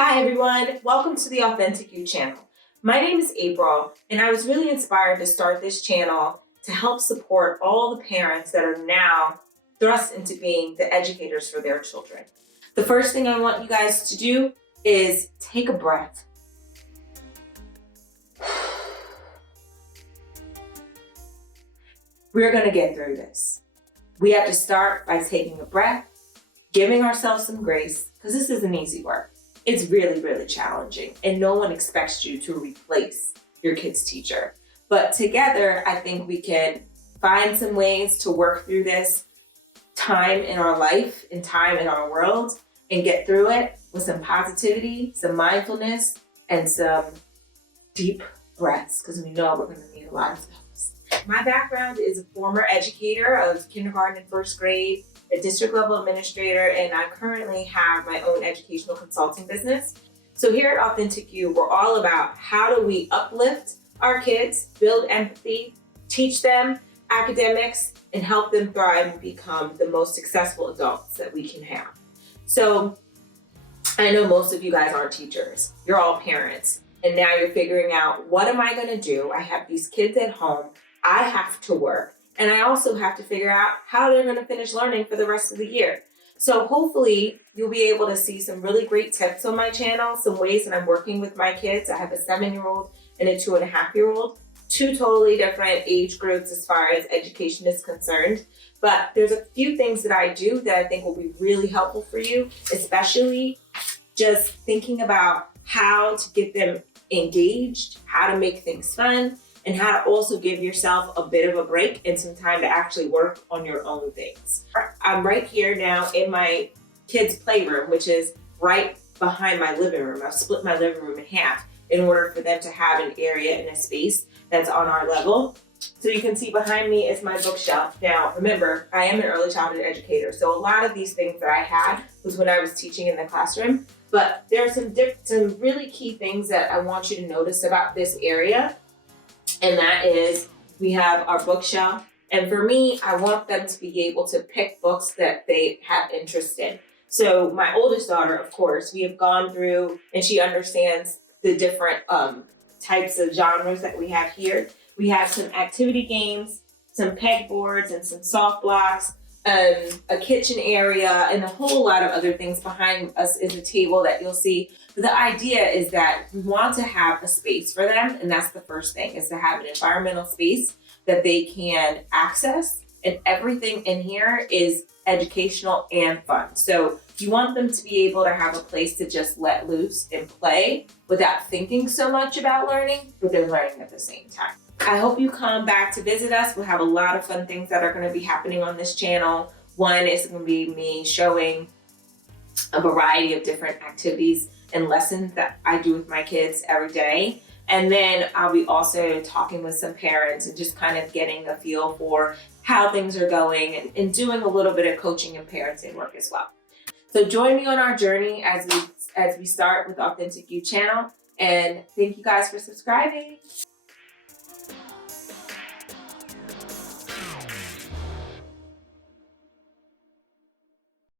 Hi everyone, welcome to the Authentic You channel. My name is April and I was really inspired to start this channel to help support all the parents that are now thrust into being the educators for their children. The first thing I want you guys to do is take a breath. We're going to get through this. We have to start by taking a breath, giving ourselves some grace, because this isn't easy work. It's really, really challenging, and no one expects you to replace your kid's teacher. But together, I think we can find some ways to work through this time in our life and time in our world and get through it with some positivity, some mindfulness, and some deep breaths, because we know we're going to need a lot of those. My background is a former educator of kindergarten and first grade, a district level administrator, and I currently have my own educational consulting business. So here at Authentic You, we're all about how do we uplift our kids, build empathy, teach them academics, and help them thrive and become the most successful adults that we can have. So I know most of you guys aren't teachers, you're all parents, and now you're figuring out, what am I gonna do? I have these kids at home, I have to work, and I also have to figure out how they're gonna finish learning for the rest of the year. So hopefully you'll be able to see some really great tips on my channel, some ways that I'm working with my kids. I have a 7-year-old and a 2.5-year-old, two totally different age groups as far as education is concerned. But there's a few things that I do that I think will be really helpful for you, especially just thinking about how to get them engaged, how to make things fun, and how to also give yourself a bit of a break and some time to actually work on your own things. I'm right here now in my kids' playroom, which is right behind my living room. I've split my living room in half in order for them to have an area and a space that's on our level. So you can see behind me is my bookshelf. Now, remember, I am an early childhood educator, so a lot of these things that I had was when I was teaching in the classroom. But there are some really key things that I want you to notice about this area. And that is, we have our bookshelf. And for me, I want them to be able to pick books that they have interest in. So my oldest daughter, of course, we have gone through and she understands the different types of genres that we have here. We have some activity games, some pegboards and some soft blocks, a kitchen area, and a whole lot of other things. Behind us is a table that you'll see. But the idea is that we want to have a space for them, and that's the first thing, is to have an environmental space that they can access, and everything in here is educational and fun. So you want them to be able to have a place to just let loose and play without thinking so much about learning, but they're learning at the same time. I hope you come back to visit us. We'll have a lot of fun things that are going to be happening on this channel. One is going to be me showing a variety of different activities and lessons that I do with my kids every day. And then I'll be also talking with some parents and just kind of getting a feel for how things are going and doing a little bit of coaching and parenting work as well. So join me on our journey as we start with Authentic You channel. And thank you guys for subscribing.